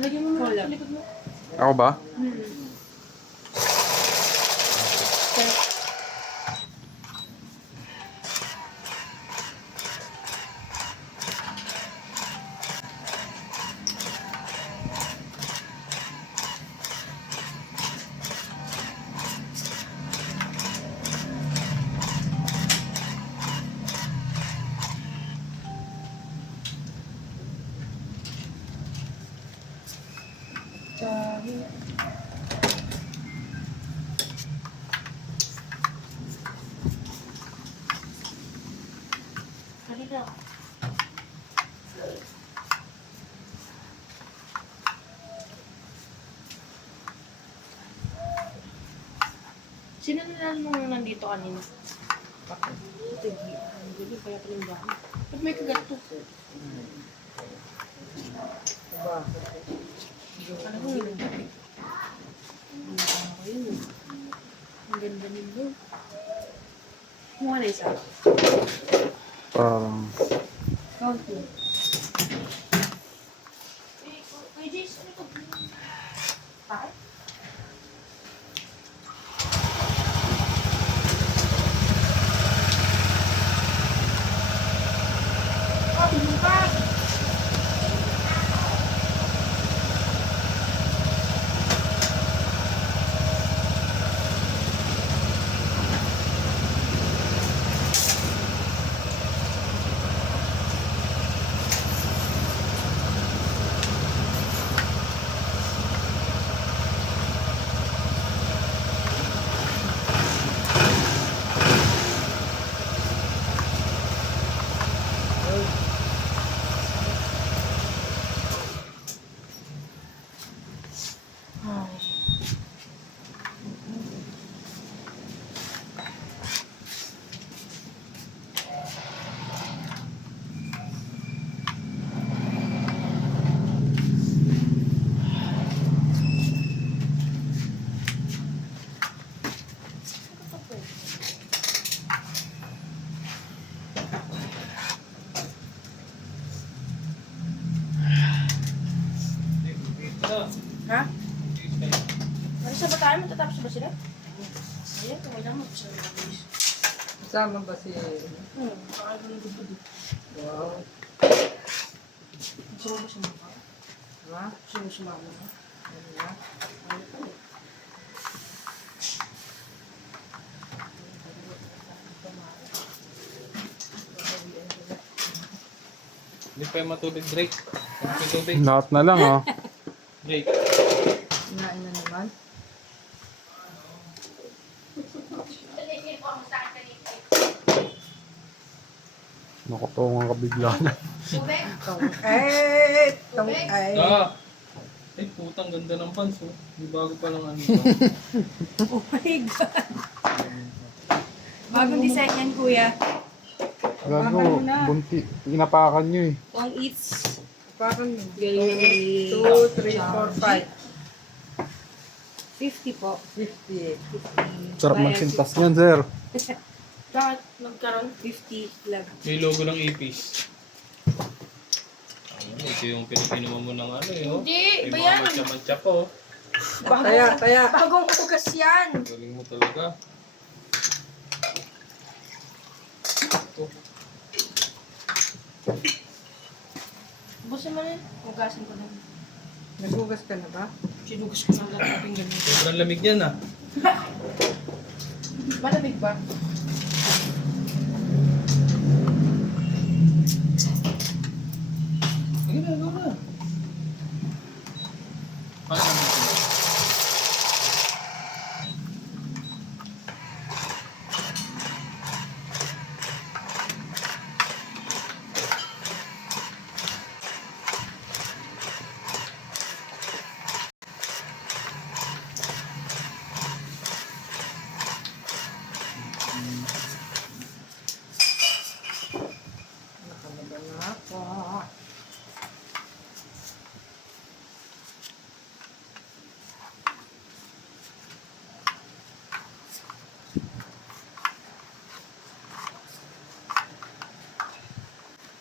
Lagyan mo muna sa likod mo. Ako ba? Halika. Sino na nung nandito kanina? Ito, hindi kaya palimbahan. Ba't may kagat to? Ano ko yun? Ano ko yun? Ang ganda nito. Mukha na isa. Parang... Count mo. Kuya Jace, ano ito? Bakit? Oh, tingin ka! Ha? Ano sa ba tayo? Matatapos ba sila? Ayan, kung wala mo, gusto nila guys. Kasama ba si... Baka ganun dito. Wow. Gusto mo ba sumama? Ha? Gusto mo sumama na? Ano na? Ano pa? Hindi pa yung matubig, Drake. May tubig. Lahat na lang, oh. Drake. Kinain na naman. Nakutungan ka bigla na. Tong ay. Ah! Ay, putang ganda ng pants, oh. Di bago pa lang ano. Oh my God! Bagong design yan, kuya. Gago, bunti. Inapakan nyo eh. Pang eats. Parang Galing. 2, 3, 4, 50 po. 5. 50. Sarap magsintas niyan, sir. Bakit nagkaroon 50 lang? May logo ng Ipis. Ano, ito yung pinapinuman mo ng ano, eh, oh. Hindi, May iba mga yan. mantsa-mantsa pa, oh. Taya. Bagong ugas yan. Galing mo talaga. Oh. Busin mo na yun. Ugasin ko na. Nagugas ka na ba? Sinugas ko na lang yung ganyan. Sobrang lamig yan, ah. Malamig ba? Sige na, go na. Paano naman ito? Nakalaban na ako.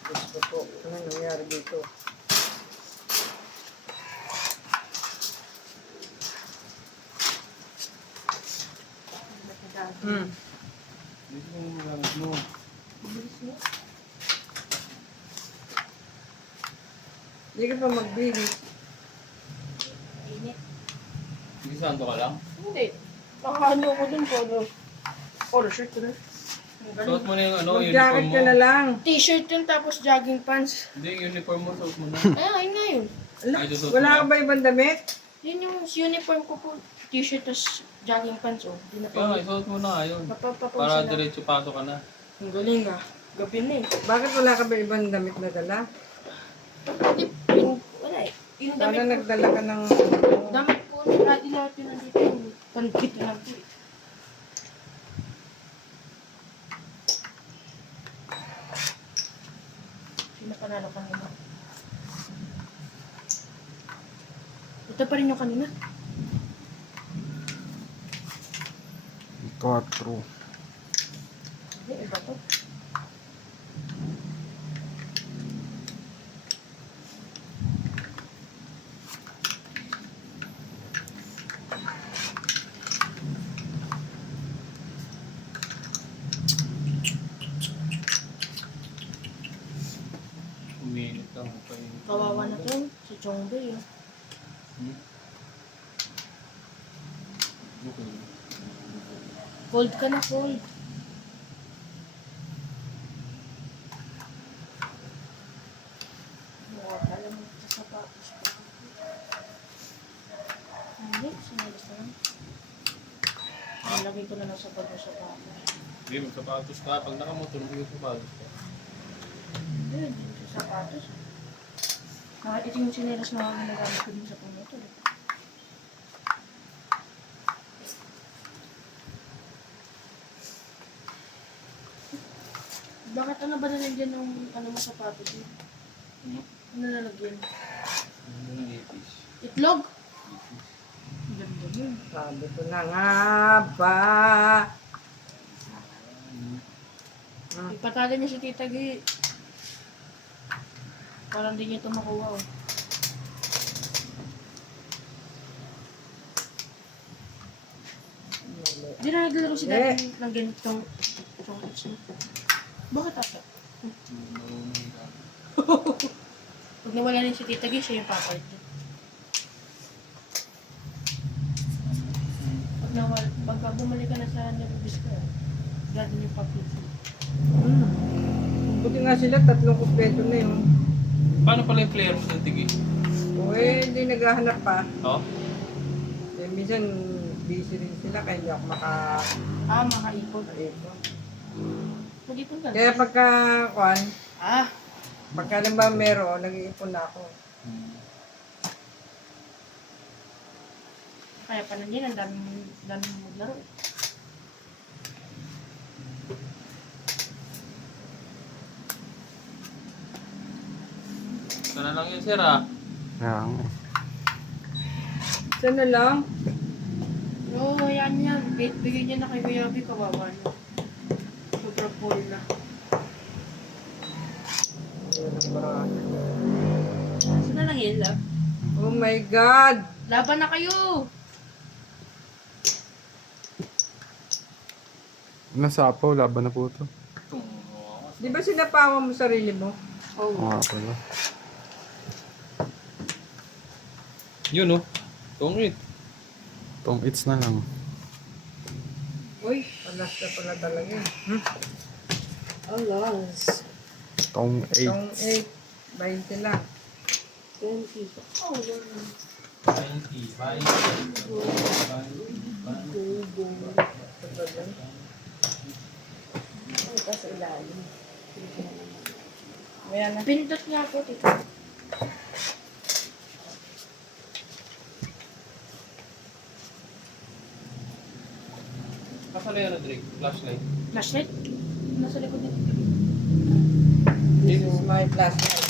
Gusto po. Ano nangyari dito? Hmm. Dito yung ano. Bilis mo. Hindi ka pa magbili. Init. Sige, santo ka lang. Hindi. Nakaano ko dun polo shirt ko dun. Suot mo na yung ano, uniform Mag-jacket mo. ka na lang. T-shirt yun tapos jogging pants. Hindi, yung uniform mo, suot mo na. Ayun nga yun. Ay, susuot Wala mo ka na. ba ibang damit? Yun yung uniform ko po. T-shirt tapos jogging pants oh. Di na Kaya nga, pa. suot mo na yun. Mapapapong Para sila. diretso pato ka na. Ang galing ah. Gabi na eh. Bakit wala ka ba ibang damit na dala? Hindi, wala eh. Yung Sana damit ko. nagdala ka ng... Damit po ni Daddy lahat yun nandito yung pandikit na lang po eh. Sino panalo kanina? Ito pa rin yung kanina. 4. Hindi, iba to. Uminit lang pa yun. Kawawa na to. Si Chongbe eh. Hmm? Okay. Cold ka na, cold. Alam mo sa sapatos ko. Hindi, sinalas na lang. Nalagay ko na lang sa bag ng sapatos. Hindi, magsapatos ka. Pag nakamotor, hindi yung sapatos ka. Hindi, hindi sa sapatos. Ito yung sinelas na ginagamit ko din sa pangmotor. Bakit ano ba nalagyan ng ano mo sapatos mo? Hmm? Ano nalagyan? Ano yung itis? Itlog? Ang ganda yun. Sabi ko na nga ba? Ipatala niya si Tita Gi. Parang di niya ito makuha oh. Di na naglaro si Daddy ng ganitong chocolates niya. Bakit ata? Marunong ka. Pag nawala niya si Tita Gi, siya yung papalit niya. Pagka bumalik ka na sa nabibis ka, Daddy yung papalit niya. Buti nga sila, 3 kumpleto na yun. Paano pala yung player mo sa tigi? Uy, hindi naghahanap pa. Oh? Eh, minsan, busy rin sila, kaya hindi ako Makaipon. makaipon. Mag-ipon ka. Kaya pagka, kwan, Ah, pagka lang ba meron, nag-iipon na ako. kaya pa nandiyan, ang daming maglaro eh. Sana lang yun, sir, ah. Kaya nga. Sana lang. Oo, yan yan. Bigyan niya na kay Kuya Abi, kawawa na. Sobrang full na. Saan na lang yan, love? Oh my God! Laban na kayo! Nasapaw, laban na po ito. Di ba sinapawan mo sarili mo? Oo. Oo nga pala. Yun, oh. Tungit. Tong its na lang. Uy, alas na pala talaga yun. Alas. Tong 8. Itong 8, 20 lang. 20. Oh, yan. 20, 5, Sa ilalim. Ayan na. Pindot nga po, tito. Kasala yan, Drake. Flashlight. Flashlight? Nasa likod nito. This is my flashlight.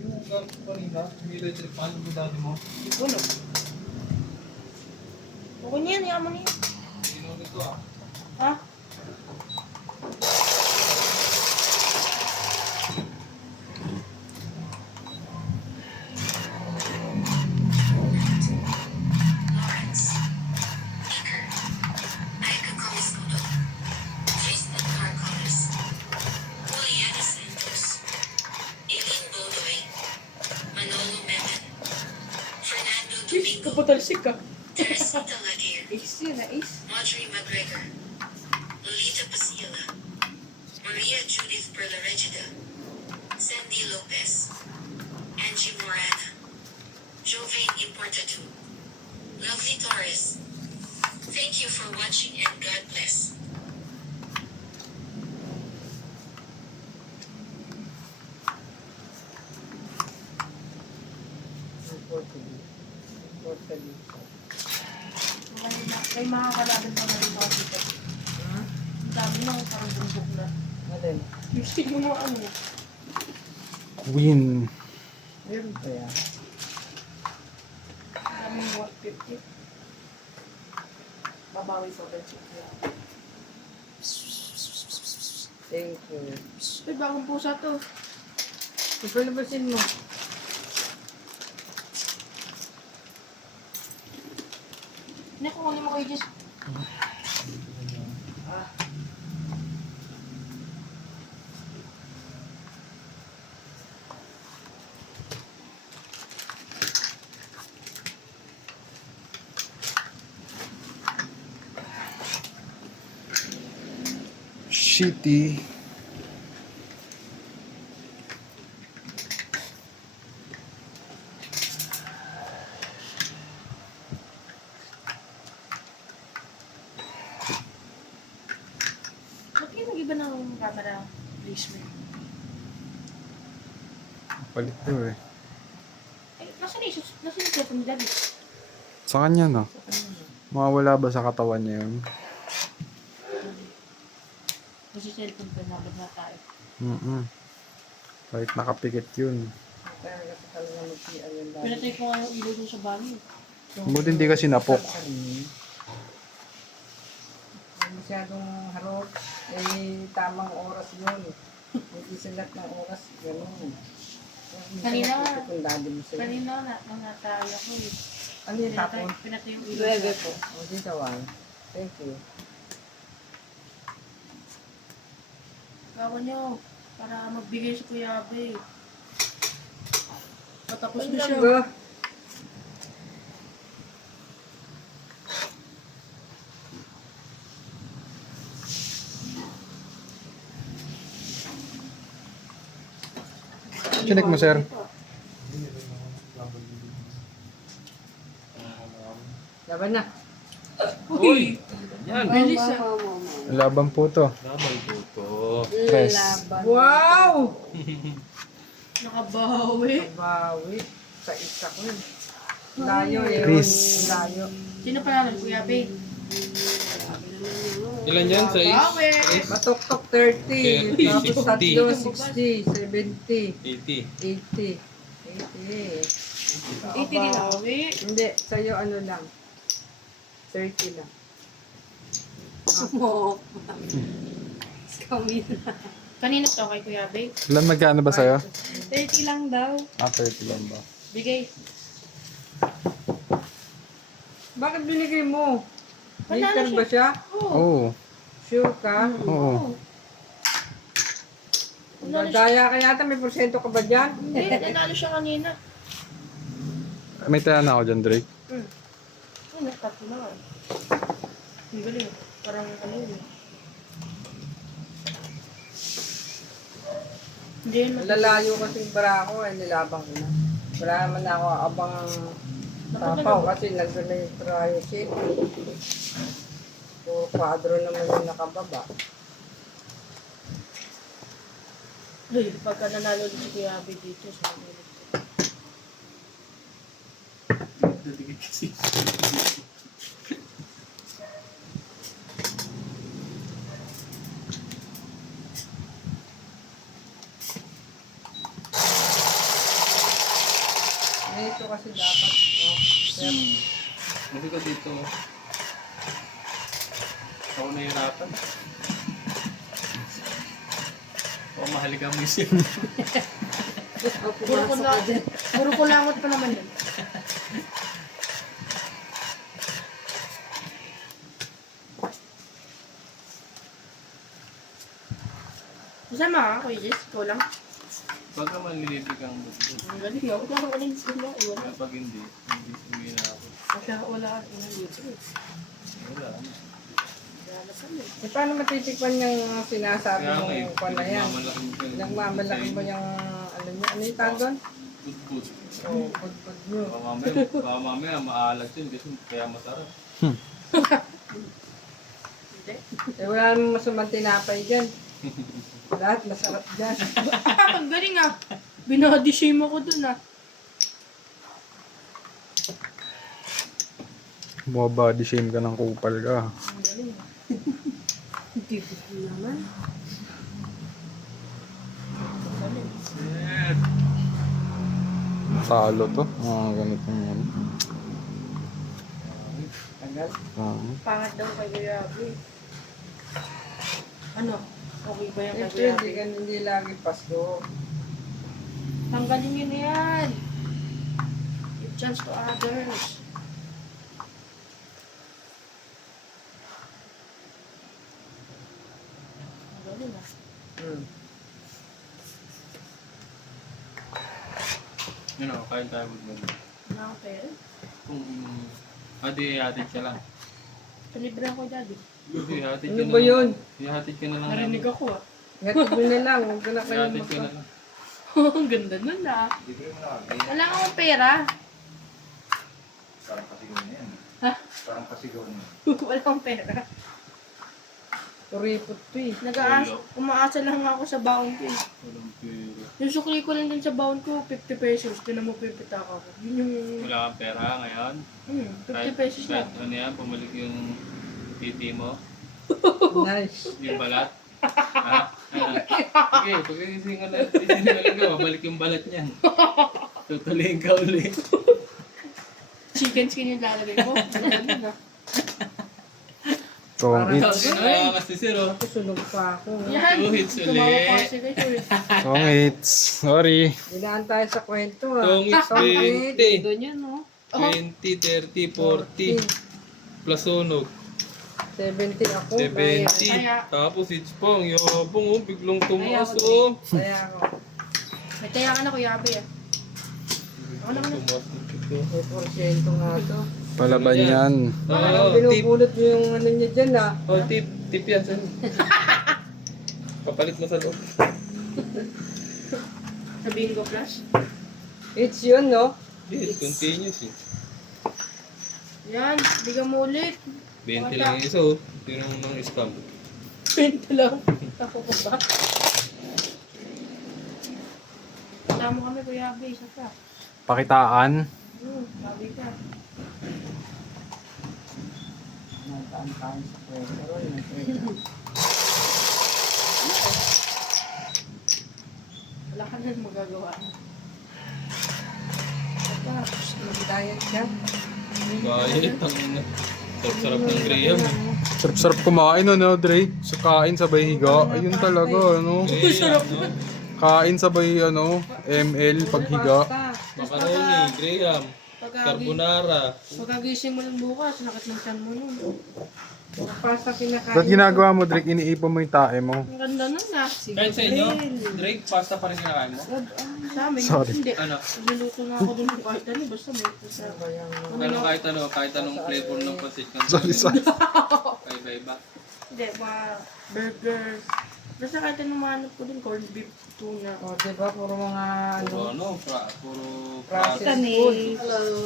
Yung gamit ko kanina, yung electric fan, yung dati mo. Puno. Huwag niyan, yaman niya. Sino nito, ah? Ha? Kapatalsik ka. Teresita Laguerre, Ace yun na ace. Audrey McGregor, Lolita Pasilla, Maria Judith Perlaregida, Sandy Lopez, Angie Morana, Jovain Importatu, Lovely Torres. Thank you for watching and God bless. May mga kalaban pa na rin ako dito. Ang dami na parang bumbok na. Alin? Yung sino mo ano? Win. Meron pa yan. Ang daming 150. Babawi ko rin siya. Thank you. Uy, bagong pusa to. Ipalabasin mo. Hindi, kukunin mo kayo, Jess. Shitty. Ba't kayo nag-iba ng camera placement? Palit to eh. Eh, nasa yung cellphone ni Daddy? Sa kanya no? Mawawala ba sa katawan niya yun? Kasi cellphone ko, nabag na tayo. Kahit nakapikit yun. Kaya kasi talaga mag-PI yung dami. Pinatay ko nga yung ilaw dun sa bahay. Buti hindi kasi napok. Masyadong harot. Eh, tamang oras yun. Hindi silat ng oras. Ganun. Kanina nga. Kung dali mo sila. Kanina na, nangatay ako eh. Ano yung tapon? Pinatay yung ilaw. Bebe po. O, dito one. Thank you. Gawa niyo, para magbigay sa Kuya Abe. Patapos na siya. Ba? Chinek mo, sir. Laban na. Uy! Yan. Bilis ah. Laban po to. Laban po to. Tres. Wow! Nakabawi. Bawi. Sa isa ko yun. Layo eh. Chris. Layo. Sino pangalan, Kuya Abe? Ilan yan? Sa Bawi! is? Matok-tok 30. 30, Tapos 60. tatlo 60, 70, 80. 80. 80. 80 din ako. Hindi, sa'yo ano lang. 30 lang. Kanina to kay Kuya Abe. Ilan magkano ba sa'yo? 30 lang daw. 30 lang ba? Bigay. Bakit binigay mo? Panalo Later ba siya? Oo. Sure ka? Oo. Daya ka yata, may porsyento ka ba dyan? Hindi, nanalo siya kanina. May taya na ako dyan, Drake. Ano, tatlo na nga. Ang galing. Parang ano yun. Hindi yun. Lalayo kasi yung bara ko, ay nilabang ko na. Wala naman ako abang tapaw kasi nag-register yung shit. So, kwadro naman yung nakababa. Ay, pagka nanalo din si Kuya Abe dito sa kanila. Ito kasi dapat. Oh, sir. Sabi ko dito. Ako nahihirapan. Oo, mahaligang museum. Puro ko langot pa naman yun. Masama ka, Kuya Jess? Ikaw lang? Pagka malilibre kang budget. Ang galing nga. Wala ko lang sila. Wala. Kaya pag hindi uwi na ako. Kasi wala ka ng dito. Wala. Wala sa eh. Eh, paano matitikman yung sinasabi Kaya nga eh, mong kung na yan? nagmamalaki mo kayo. Nagmamalaki mo yung, ano niya, ano yung tawag doon? Good. Oo, pud-pud nyo. Baka mamaya maalat yun kasi kaya masarap. Hindi. Eh, wala namang masamang tinapay dyan. Lahat masarap dyan. Ang galing ah. Binody-shame ako dun ah. Bumabody shame ka ng kupal ka. Ang galing ah. Hindi ko naman. Ang galing. Shit! Talo to. Mga ganitong yan. Tagal. Pangat daw kay Gayabi. Ano? Okay ba yung kay Siyempre, hindi, Gayabi? hindi lagi Pasko. Tanggalin nyo na yan. Give chance to others. Ang galing ah. Yun o, kain tayo mag Wala akong pera. Kung di ihatid ka lang. Palibre ako daddy. Hindi, ihatid Ano ka na ba lang. yun? Ihatid ka na lang. Narinig ako ah. Ngatid mo na lang. Huwag ka na kayo Ihatid ka na magka... lang. Ang ganda nun ah. Wala akong pera. Parang kasigaw na yan. Ha? Parang kasigaw na. Wala akong pera. Kuripot to eh. Umaasa lang ako sa baon ko eh. Walang pera. Yung sukli ko lang dun sa baon ko, 50 pesos. Tinan mo pipitak ako. Yun yung... Wala kang pera ngayon. 50 pesos lang. Kahit ano yan, pumalik yung titi mo. Nice. Yung balat. Ha? Sige, pag-isingan ka, babalik yung balat niyan. Tutuloyin ka ulit. Chicken skin yung lalagay ko. Ano na? Tong Parang- hits. Ano kasi zero? Ako sunog pa ako. Yan! Two hits Tumawa ulit. ko kasi kayo eh. Tong hits. Sorry. Dinaan tayo sa kwento ah. Tong hits, 20. Doon yan no? 20, 30, 40. Plus sunog. 70 ako. 70. Kaya- Tapos hits pa. Ang yabang oh. Biglang tumaas Kaya- oh. Kaya ako. May kaya ka na Kuya Abe ah. Biglang tumaas ng pito. May porsyento nga to. Palaban yan. Parang Oo, tip. binubulot mo yung ano niya dyan ah. Oh, tip. Tip yan. Saan? Papalit mo sa loob. Sa Bingo Plus. It's yun no? Yes, continuous eh. Yan, bigyan mo ulit. 20 lang yung isa oh. Yun ang mga scam. 20 lang. Ako ko ba? Tama kami Kuya Abe, isa ka. Pakitaan. Sabi ka. Nataan-taan sa kwento. Wala ka na magagawa. Mag-diet ka. Bayit. Ang sarap-sarap ng Graham. Sarap-sarap kumain ano, Dre? Sa kain sabay higa. Ayun talaga, ano? Sarap. Kain sabay, ano, ML paghiga. Macaroni, Graham, carbonara. Pagkagising mo lang bukas, nakit ng tiyan mo nun. Pasta kinakain. Ba't ginagawa mo, Dre? Iniipon mo yung tae mo. Ang ganda nun ah. Kahit sa inyo, Drake, pasta pa rin kinakain mo? Sa amin, Sorry. hindi. Ano? Niluluto na ako dun kahit ano, basta may sa... Kahit anong flavor ng pasit ng Sorry. Iba-iba. Hindi, mga burger. Basta kahit anong mahanap ko dun, corned beef, tuna. O, diba? Puro mga ano. Puro ano, puro Processed food.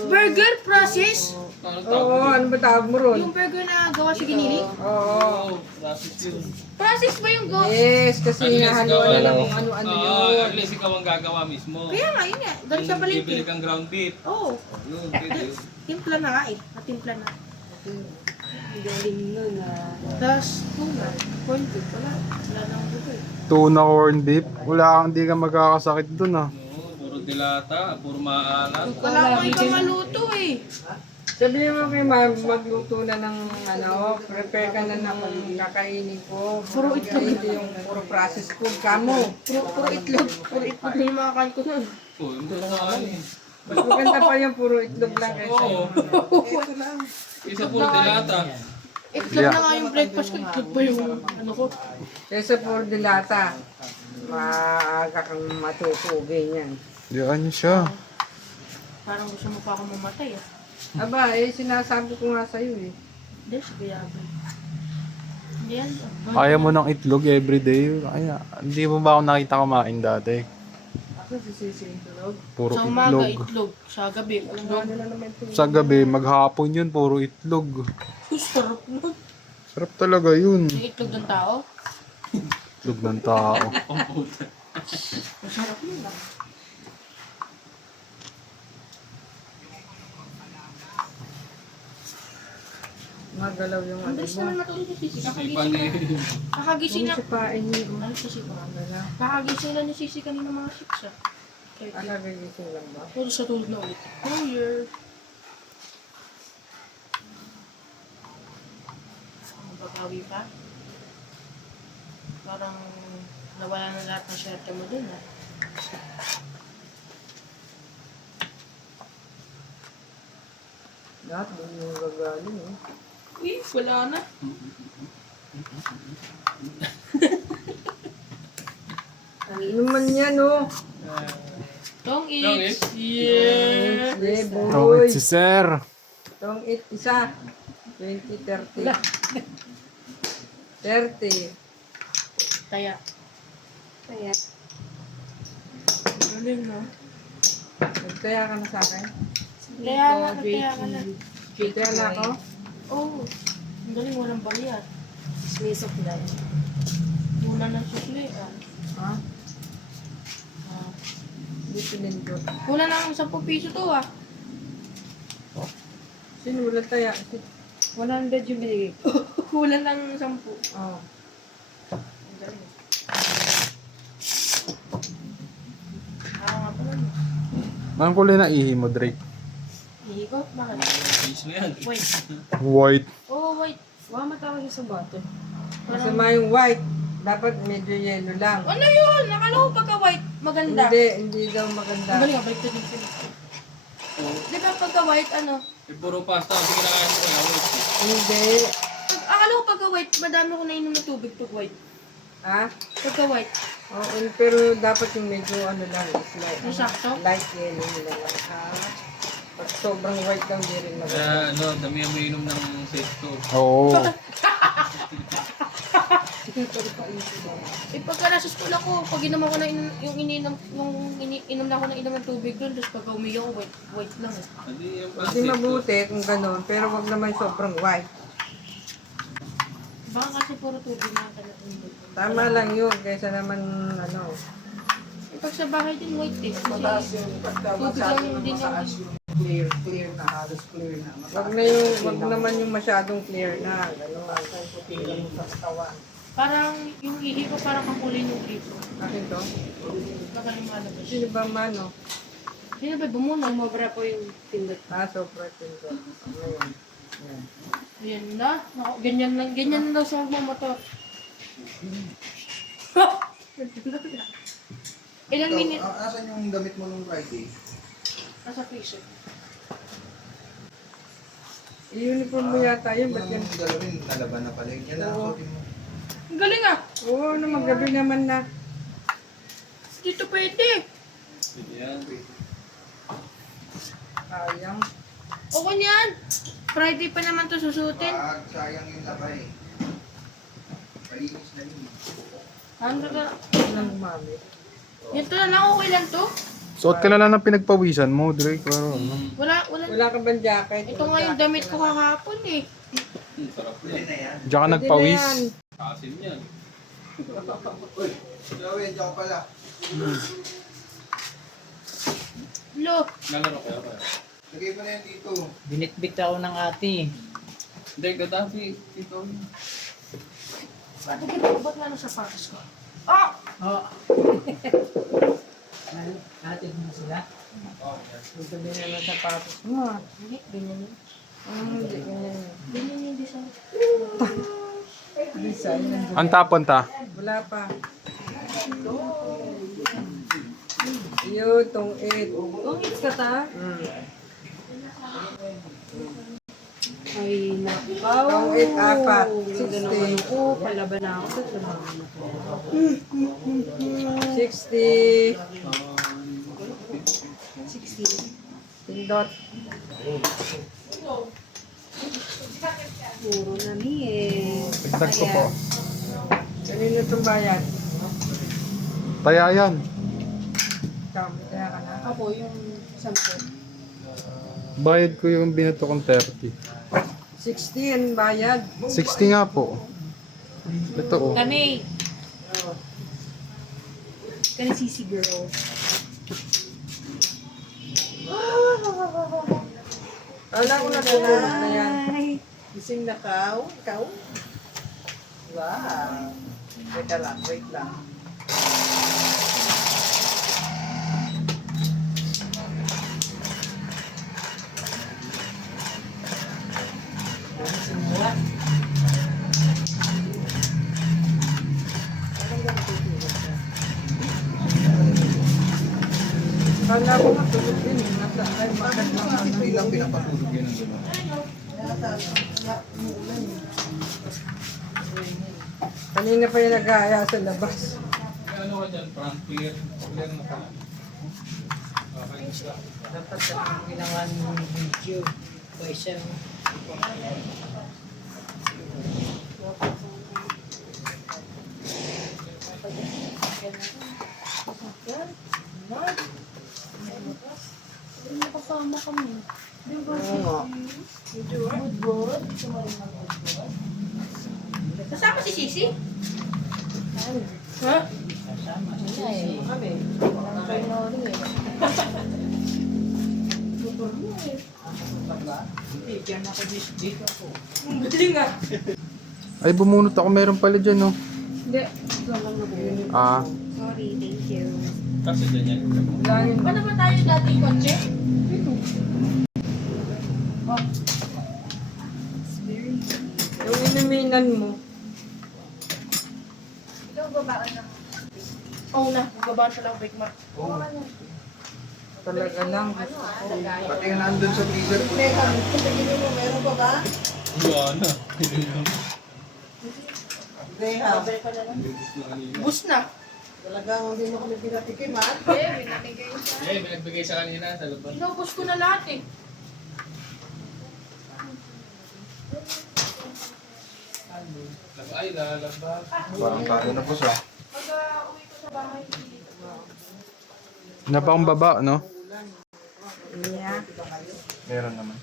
Burger process? Ano Oo, tawag ano ba tawag mo ron? Yung burger na gawa sa ginili? Oo. Process yun. Process ba yung gawa? Yes, kasi Unless nahaluan ikaw- na ng ano-ano Ah, yun. unless ikaw ang gagawa mismo. Kaya nga, yun nga. Galing sa Bibili palengke. kang ground beef. Oo. Yun, pwede. Timpla na nga eh. Natimpla na. Galing nun ah. Tapos, tuna. Corned beef. Wala nang buto eh. Tuna corned beef. Wala kang, hindi ka magkakasakit dun, ah. Oo, puro dilata, puro maalat. Wala ko ikaw maluto eh. Sabihin mo kay ma'am, magluto na ng ano, prepare ka na ng kakainin ko. Puro itlog. Hindi yung puro processed food. Kamo. Puro itlog. Puro itlog na yung mga kain ko nun. Oo, yung mga eh. Mas maganda pa yung puro itlog lang kaysa Oo. yung Isa puro dilata. Itlog na nga yung breakfast ko. Itlog pa yung ano ko. kaysa puro dilata. maaga kang matutugay niyan. Diyan niyo siya. Parang gusto mo pa ako mamatay ah. Aba, sinasabi ko nga sa'yo eh. Hindi, sige yabe. Hindi yan. Kaya mo ng itlog everyday. Kaya, hindi mo ba ako nakita kumain dati? Ako sisisi yung tulog. Puro Sa umaga, itlog. itlog. Sa gabi, itlog. Ano na naman tulog? Sa gabi, maghapon yun, puro itlog. Sarap na. Sarap talaga yun. Yung itlog ng tao. Itlog ng tao. Masarap yun lang. Magalaw yung Ang ano bilis mo. naman matulog si Sisi. Isipan Kakagising niya na. yun. Kakagising na. Sa pain niyo. Ano Sisi ko? Wala. Kakagising na ni Sisi kanina mga 6 ah. Okay. Akagigising lang ba? Puro sa tulog na ulit. Oh, year. Babawi pa? Parang nawala na lahat ng swerte mo dun ah. Lahat doon yung gagaling eh. Uy, wala na. Ano man yan oh. Tong Tong eats. eats. Yeah. Yeah, Oh, boy. si sir. Tong it isa. 20, 30. 30. Taya. Kaya. Galing no? Nagkaya ka na sa akin? Kaya nga, kaya ka na. Kaya na ako? Oh, ang galing walang bayad. Slice of life. Muna ng sukli ah. Ha? Ah. Dito din ko. Wala ng 10 piso to ah. Sino wala taya? 100 yung binigay. Kulang ng 10. Oo. Ang galing. Nga pala no. Anong kulay na ihi mo, Drake? Hihigo? Bakit? Ayos na yan. Wait. White. Oh, wait. Baka matawag siya sa bato. Masama yung white. Dapat medyo yellow lang. Ano yun? Nakala ko pagka-white, maganda. Hindi daw Ang maganda. galing nga, balik din sila. Di ba pagka-white, ano? Eh, puro pasta. Hindi kinakain ko kaya wait. Hindi. Akala ko pagka-white, madami ko nainom ng tubig pag white. Ha? Pagka-white. Oo, pero dapat yung medyo ano lang. Light, Yung sakto? light yellow nila lang. Pag sobrang white lang, di rin maganda. Kaya ano, dami ang mainom ng safe to. Oo. Eh pagka nasa school ako, pag inom ako ng inom na ako ng inom ng tubig doon, tapos pagka umiyak ko, white lang eh. Hindi yung Hindi mabuti kung gano'n, pero wag naman sobrang white. Baka kasi puro tubig na talaga. Tama lang yun, kaysa naman ano. Eh pag sa bahay din white eh. Kasi tubig lang din yung... Clear na, halos clear na. Wag naman yung masyadong clear na. Gano'n. Parang yung ihi ko parang kakulay ng gripo. Akin to? Magaling malabas. Sino ba mano? Sino ba bumuno? Mabra po yung pindot. Sobrang ito. Ano yun? Yan. Ayan na. Naku, ganyan na daw sa magmamotor. Ilang minute? Asan yung damit mo nung Friday? Nasa freezer. I-uniform mo yata yun, ba't yan? Yung dalawin, nalaban na pala. Yan na Oo. ako mo. Ang galing ah! Oo, naman gabi naman na. Dito pwede. Yan. Sayang. Okay yan. Friday pa naman to susutin. Pag sayang yung labay. Painis na yun. Ano ka? Nang mami. Ito na lang, okay lang to. Suot ka na lang ng pinagpawisan mo, Drake. Pero ano. Wala. Wala ka bang jacket? Ito nga yung damit ko kahapon eh. Sarap Pwede yan. na yan. Diyan ka Pwede na nagpawis. yan. Asim yan. Uy, Joey, diyan ka pala. Lo, Nalaro kaya ba? Lagay mo na yan dito. Binitbit ako ng ate. Hindi, gadafi. Ito. ba't ba't na sa sapatos ko? Ah! Oh. Ate mo sila? Oh, yan. Ito din naman sa patos mo. Hindi, ganyan yun. Hindi, ganyan. Ganyan yung design. Design. Ang tapon ta. Wala pa. Yun, tong 8. Tungit ka ta? Hmm. Ay, naku. Kung 8, 4, 60. Oo, palaban na ako. 60. 60. Pindot. Puro na eh. Dagdag ko po. Kanino itong bayan? Taya yan. Ikaw, kaya ka na. Ako yung 10. Bayad ko yung binato kong 30. 60 ang bayad. 60 nga po. Ito oh. Kani. Kani sisi girl. Kala ko natulog na yan. Gising na ka? Ikaw? Wow. Teka lang, wait lang. Kala ko natulog din. Nasa ay makat na. Hindi lang pinapatulog yan ang gano'n. Kanina pa yung nag-aaya sa labas. May ano ka dyan, Frank? Clear na ka. Okay, isa. Dapat ang ginawa ng video. Pwesa. Nakasama kami. Oo nga. Kasama si Sisi? Ha? Kasama. Kami. Hindi, dyan ako dito ako. Galing ah. Ay, bumunot ako. Meron pala dyan, no? Hindi. Lang na Ah, Sorry, thank you. Kasi dyan yan. Bilangin mo. Paano ba tayo dati kotse? Yung iniminan mo. Oo na, babaan sa lang break ma. Talaga lang. Pati nga nandun sa freezer po. Teka, tingin mo, meron pa ba? Wala na. Graham. Bus na. Talagang hindi mo kami pinatikim, ha? Eh, binagbigay sa kanina sa labas. Inubos ko na lahat eh. Ay, lalabas. Parang talo na po siya. Pag-uwi ko sa bahay. napakang baba, no? Yeah. Meron naman.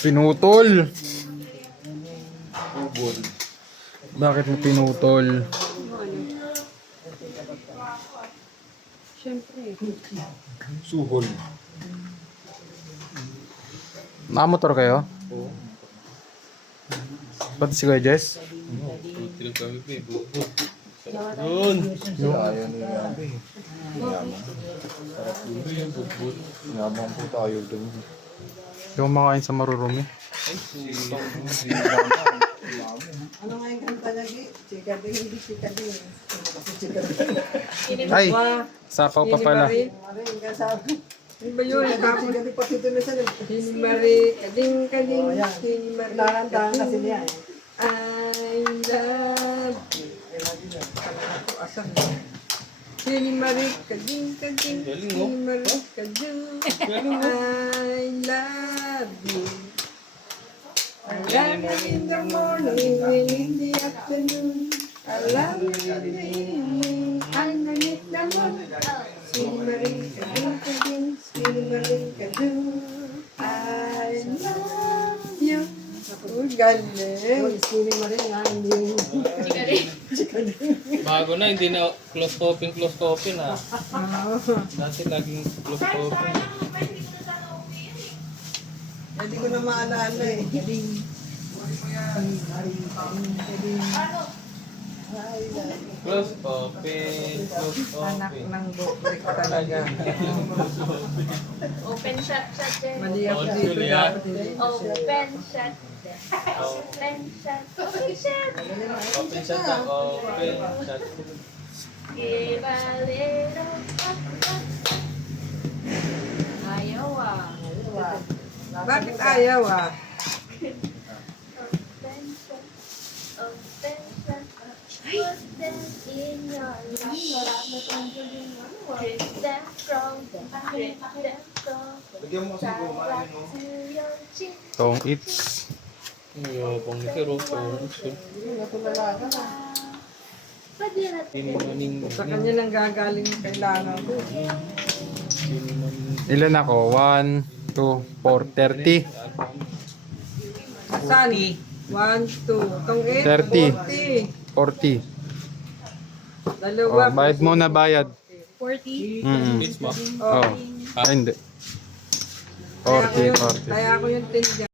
Pinutol! Ubod. Bakit mo pinutol? Suhol. Nakamotor kayo? Oo. Pati si Kuya Jess? Tilog kami pa eh. Bukod. Doon. Ayaw ni Yabe. Yaman. Ito yung bukod. Yaman po tayo doon. Yung kumakain sa marurumi. Ano nga yung kanta niya, Gi? Chika din, hindi chika din. Chika din. Ay! Sapaw pa pala. Marie. Ano yung kasabi? Ano ba yun? Tapos Chika din pati doon na siya. Sini Marie. Kading kading. Oh, yan. Sini Marie. Nakantahan kasi niya eh. I love you. Talaga ko asam. Sini Marie. Kading kading. Galing, oh. Sini Marie. Kading. I love you. I love you in the morning and in the afternoon. I love you in the evening underneath the moon. Sini Marie. Kading kading. Sini Marie. Kading. I love you. Uy, galing. Yung skinny mo rin nga, hindi yung... Bago na, hindi na close open ah. Dati laging close open. Hindi ko na maalala eh. Close open. Anak ng bukrik talaga. Open shot din. Mali ako Old dito school, yeah. dapat hindi. Open shot din. Open shot. Open shot. Open shot na, open shot. Give a little up, up. Bakit ayaw ah? Attention, attention. Put them in your lap. Take them from take them from Lagyan mo kasi goma, back ano? to your chin. Tong it's. Ayokong ni Kiro. Pwede natin. Tinimaning. Sa kanya nang gagaling yung kailangan ko. Ilan ako? 1, 2, 4, 30. Saan? 1, 2. Tong 30. 40. 40. Oh, Dalawa. bayad mo na bayad. 40. Bits mo? Oh. Ah, hindi. 40, 40. Kaya ako yung tinja.